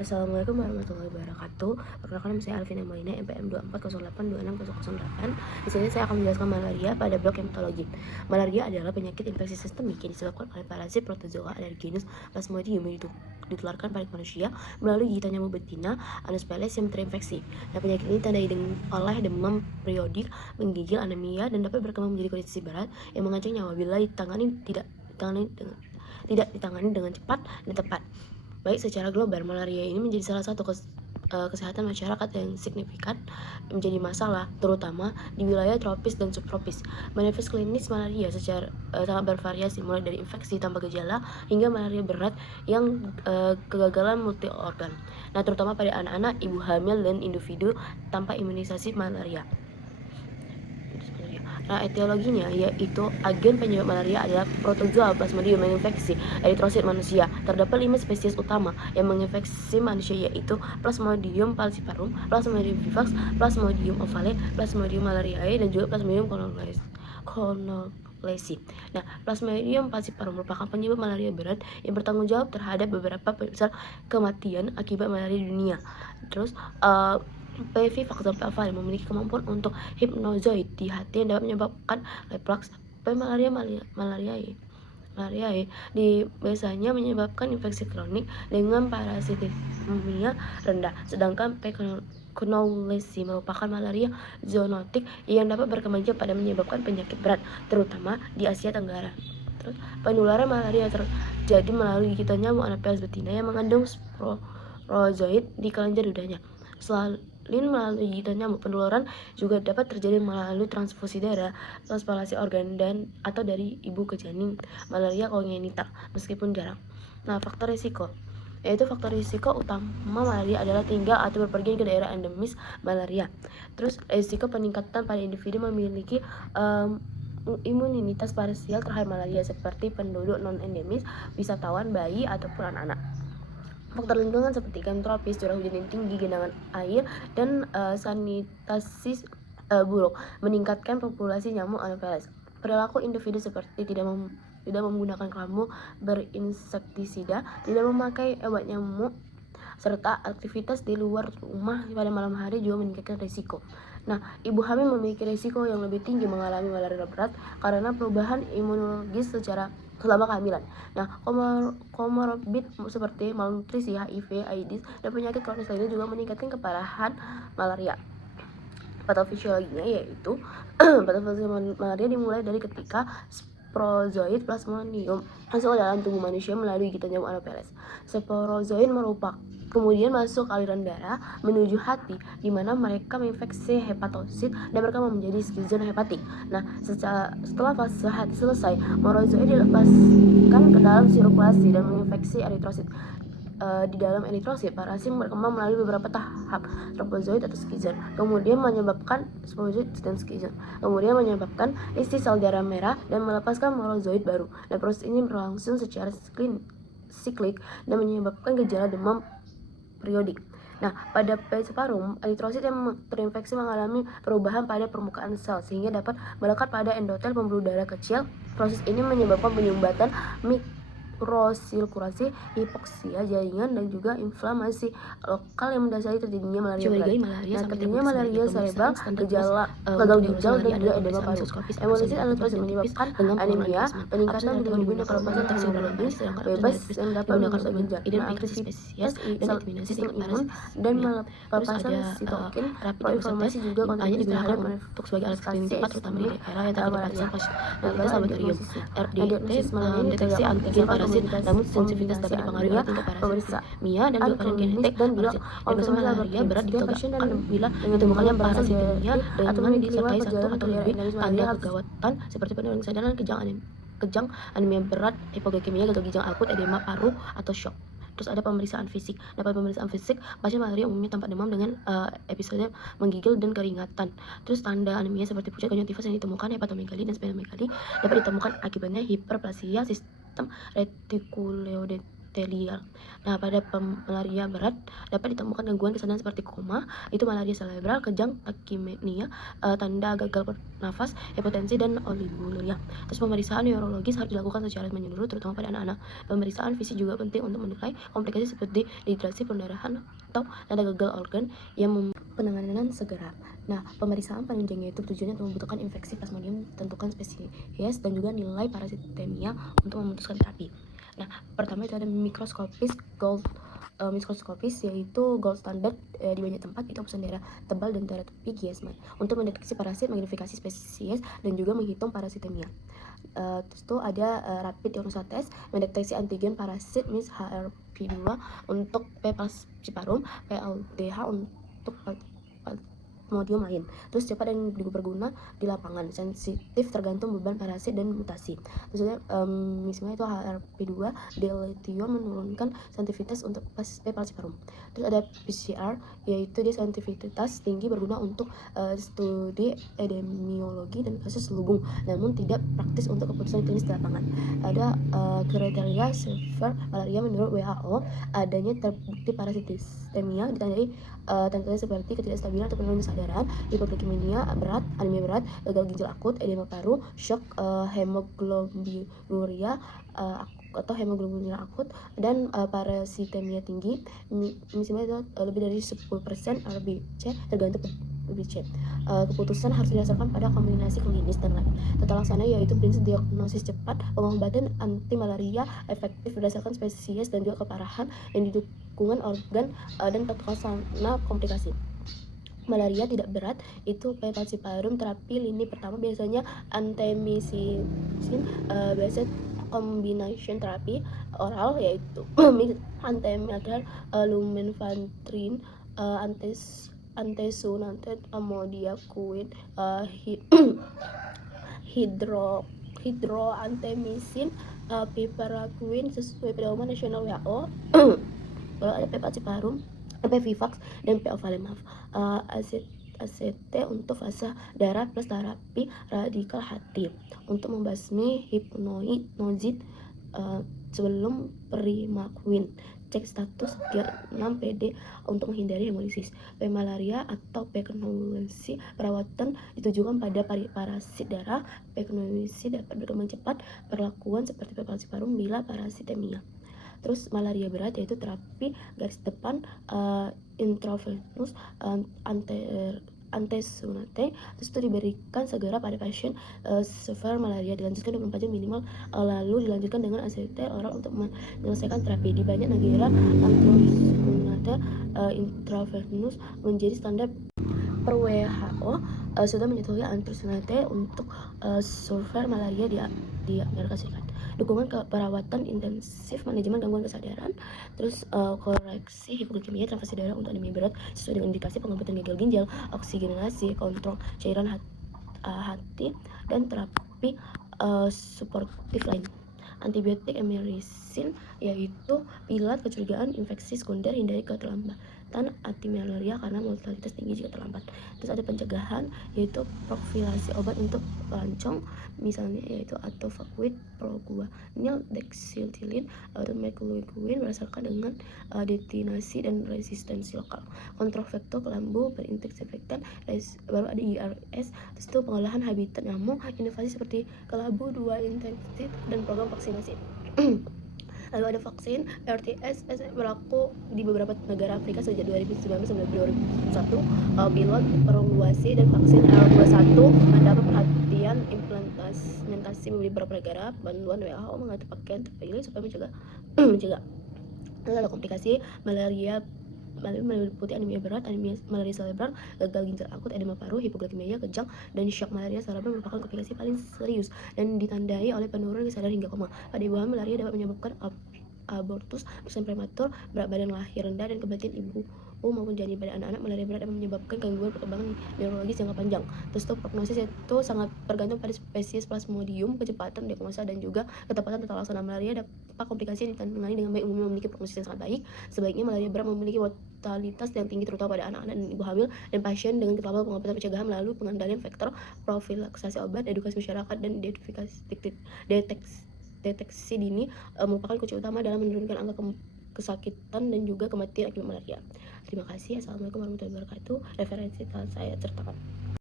Assalamualaikum warahmatullahi wabarakatuh. Perkenalkan nama saya Alvina Moina, NPM 2408260008. Di sini saya akan menjelaskan malaria pada blok hematologi. Malaria adalah penyakit infeksi sistemik yang disebabkan oleh parasit protozoa dari genus Plasmodium yang ditularkan pada manusia melalui gigitan nyamuk betina Anopheles yang terinfeksi. Nah, penyakit ini ditandai oleh demam periodik, menggigil, anemia, dan dapat berkembang menjadi kondisi berat yang mengancam nyawa bila tidak ditangani dengan cepat dan tepat. Baik secara global, malaria ini menjadi salah satu kesehatan masyarakat yang signifikan menjadi masalah, terutama di wilayah tropis dan subtropis. Manifest klinis malaria sangat bervariasi, mulai dari infeksi tanpa gejala hingga malaria berat yang kegagalan multi organ. Nah, terutama pada anak-anak, ibu hamil, dan individu tanpa imunisasi malaria. Nah, etiologinya yaitu agen penyebab malaria adalah protozoa Plasmodium menginfeksi eritrosit manusia. Terdapat 5 spesies utama yang menginfeksi manusia, yaitu Plasmodium falciparum, Plasmodium vivax, Plasmodium ovale, Plasmodium malariae, dan juga Plasmodium convalescens. Nah, Plasmodium falciparum merupakan penyebab malaria berat yang bertanggung jawab terhadap beberapa besar kematian akibat malaria di dunia. Terus PV faktor PAVA memiliki kemampuan untuk hipnozoid di hati yang dapat menyebabkan reflux. Malariae biasanya menyebabkan infeksi kronik dengan parasitemia rendah, sedangkan P. convalescens merupakan malaria zoonotik yang dapat berkembang pada menyebabkan penyakit berat, terutama di Asia Tenggara. Terus, penularan malaria terjadi melalui gigitan nyamuk Anopheles betina yang mengandung sporozoid di kelenjar ludahnya. Selain melalui gigitan nyamuk, penularan juga dapat terjadi melalui transfusi darah, transplantasi organ, dan atau dari ibu ke janin. Malaria kongenital, meskipun jarang. Nah, faktor risiko yaitu faktor risiko utama malaria adalah tinggal atau berpergian ke daerah endemis malaria. Terus risiko peningkatan pada individu memiliki imunitas parsial terhadap malaria seperti penduduk non endemis, wisatawan, bayi, ataupun anak-anak. Faktor lingkungan seperti iklim tropis, curah hujan yang tinggi, genangan air, dan sanitasi buruk meningkatkan populasi nyamuk Anopheles. Perilaku individu seperti tidak menggunakan kelambu berinsektisida, tidak memakai obat nyamuk, serta aktivitas di luar rumah pada malam hari juga meningkatkan risiko. Nah, ibu hamil memiliki risiko yang lebih tinggi mengalami malaria berat karena perubahan imunologis selama kehamilan. Nah, komorbid seperti malnutrisi, HIV, AIDS, dan penyakit kronis lainnya juga meningkatkan keparahan malaria. Patofisiologinya yaitu patofisiologi malaria dimulai dari ketika sporozoid Plasmodium masuk ke dalam tubuh manusia melalui gigitan nyamuk Anopheles. Sporozoid kemudian masuk aliran darah menuju hati, di mana mereka menginfeksi hepatosit dan berkembang menjadi skizon hepatik. Nah, setelah fase hati selesai, sporozoid dilepaskan ke dalam sirkulasi dan menginfeksi eritrosit. Di dalam eritrosit, parasit berkembang melalui beberapa tahap tropozoid atau skizon, kemudian menyebabkan sporozoid dan skizon, kemudian menyebabkan isi sel darah merah dan melepaskan sporozoid baru. Dan proses ini berlangsung secara siklik dan menyebabkan gejala demam periodik. Nah, pada falciparum, eritrosit yang terinfeksi mengalami perubahan pada permukaan sel sehingga dapat melekat pada endotel pembuluh darah kecil. Proses ini menyebabkan penyumbatan mikrosirkulasi, hipoksia jaringan, dan juga inflamasi lokal yang mendasari terjadinya malaria berat. Nah, terjadinya malaria cerebral, gejala gagal ginjal, dan juga edema paru. Hemolisit aneutrosis menyebabkan anemia, peningkatan bilirubin dan pelepasan hemoglobin bebas yang dapat merusak ginjal. Nah, aktivitas sistem imun dan pelepasan sitokin proinflamasi juga kontribusi terhadap manifestasi terutama di daerah yang terdapat malaria. laboratorium RDT deteksi antigen parasit, namun sensitivitas dapat dipengaruhi oleh tingkat parasitemia dan juga varian genetik parasit. Diagnosa malaria berat ditegakkan bila ditemukannya parasitemia dengan disertai satu atau lebih tanda kegawatan seperti penurunan kesadaran, kejang, anemia berat, hipoglikemia, gagal ginjal akut, edema paru, atau shock. Terus ada pemeriksaan fisik. Nah, pada pemeriksaan fisik, pasien malaria umumnya tampak demam dengan episode menggigil dan keringatan. Terus tanda anemia seperti pucat, konjungtivitis yang ditemukan, hepatomegali dan splenomegali dapat ditemukan akibatnya hiperplasia sistem retikuloendotel epitelial. Nah, pada malaria berat dapat ditemukan gangguan kesadaran seperti koma, itu malaria cerebral, kejang, takimenia, tanda gagal bernafas, hipotensi, dan oligonuria. Terus pemeriksaan neurologis harus dilakukan secara menyeluruh, terutama pada anak-anak. Pemeriksaan fisik juga penting untuk menilai komplikasi seperti dehidrasi, pendarahan, atau tanda gagal organ yang penanganan segera. Nah, pemeriksaan penunjangnya itu tujuannya untuk membutuhkan infeksi plasmodium, tentukan spesies, dan juga nilai parasitemia untuk memutuskan terapi. Nah, pertama itu ada mikroskopis yaitu gold standard di banyak tempat, itu opsi darah tebal dan darah tepi Giesman untuk mendeteksi parasit, magnifikasi spesies, dan juga menghitung parasitemia. Terus itu ada rapid diagnosis test mendeteksi antigen parasit mis HRP2 untuk P. falciparum, PLDH untuk plasmodium lain. Terus cepat dan berguna di lapangan, sensitif tergantung beban parasit dan mutasi. Terus misalnya itu HRP2 delation menurunkan sensitivitas untuk P. falciparum. Terus ada PCR yaitu dia sensitivitas tinggi, berguna untuk studi epidemiologi dan kasus lubung, namun tidak praktis untuk keputusan klinis di lapangan. Ada kriteria severe malaria menurut WHO, adanya terbukti parasitemia ditandai tanda-tanda seperti ketidakstabilan atau penurunan kesadaran, hipoglikemia berat, anemia berat, gagal ginjal akut, edema paru, shock, hemoglobinuria atau hemoglobinuria akut, dan parasitemia tinggi, misalnya itu lebih dari 10% RBC tergantung RBC. Keputusan harus didasarkan pada kombinasi klinis dan lab tata laksana, yaitu prinsip diagnosis cepat, pengobatan anti malaria efektif berdasarkan spesies dan juga keparahan yang dukungan organ dan tata laksana komplikasi. Malaria tidak berat itu P. falciparum, terapi lini pertama biasanya antemicillin, biasa combination terapi oral yaitu antimalarial, lumenfantrine, antesunate, amodiaquine, hydroantemicin, piperaquine sesuai pedoman nasional WHO. Lalu ada P. falciparum, P. vivax, dan P. ofalemaf. ACT untuk fase darah plus terapi radikal hati untuk membasmi hipnoid sebelum primaquine. Cek status 36 PD untuk menghindari hemolisis. P. malaria atau P. pneumonia perawatan ditujukan pada parasit darah. P. pneumonia dapat berkembang cepat, perlakuan seperti P. falciparum bila parasitemia. Terus malaria berat yaitu terapi garis depan intravenous antesunate, terus itu diberikan segera pada pasien severe malaria, dilanjutkan 24 jam minimal, lalu dilanjutkan dengan ACT oral untuk menyelesaikan terapi. Di banyak negara antesunate intravenous menjadi standar per WHO. Sudah menyetujui antesunate untuk severe malaria di Amerika Serikat. Dukungan perawatan intensif, manajemen gangguan kesadaran, terus koreksi hipoglikemia, transfusi darah untuk anemia berat sesuai dengan indikasi, pengobatan gagal ginjal, oksigenasi, kontrol cairan hati, dan terapi suportif lain. Antibiotik emerisin yaitu bila kecurigaan infeksi sekunder, hindari keterlambatan antimalaria karena mortalitas tinggi jika terlambat. Terus ada pencegahan yaitu profilasi obat untuk pelancong, misalnya yaitu atovaquid, proguanil, dexiethylin, atau mecloquine berdasarkan dengan detinasi dan resistensi lokal. Kontrol vektor kelambu, berinfektan, baru ada IRS. Terus itu pengolahan habitat nyamuk, inovasi seperti kelabu 2 intensif, dan program vaksinasi. Lalu ada vaksin RTS berlaku di beberapa negara Afrika sejak 2019 sampai 2021. Pilot perluasi dan vaksin L21 mendapat perhatian implementasi beberapa negara. Bantuan WHO mengatur pakaian terpilih supaya mencegah. Lalu ada komplikasi malaria meliputi anemia berat, malaria cerebral, gagal ginjal akut, edema paru, hipoglikemia, kejang, dan shock. Malaria cerebral merupakan komplikasi paling serius dan ditandai oleh penurunan kesadaran hingga koma. Pada ibu hamil, malaria dapat menyebabkan abortus, persen prematur, berat badan lahir rendah, dan kematian ibu maupun janin. Pada anak-anak, malaria berat dapat menyebabkan gangguan perkembangan neurologis jangka panjang. Terus itu prognosis itu sangat bergantung pada spesies plasmodium, kecepatan diagnosa, dan juga ketepatan tata laksana. Malaria dapat komplikasi yang ditangani dengan baik, umumnya memiliki prognosis yang sangat baik. Sebaiknya malaria berat memiliki mortalitas yang tinggi terutama pada anak-anak dan ibu hamil dan pasien dengan ketelapan pengobatan pencegahan melalui pengendalian faktor, profilaksasi obat, edukasi masyarakat, dan deteksi deteksi dini merupakan kunci utama dalam menurunkan angka kesakitan dan juga kematian akibat malaria. Terima kasih. Assalamualaikum warahmatullahi wabarakatuh. Referensi telah saya sertakan.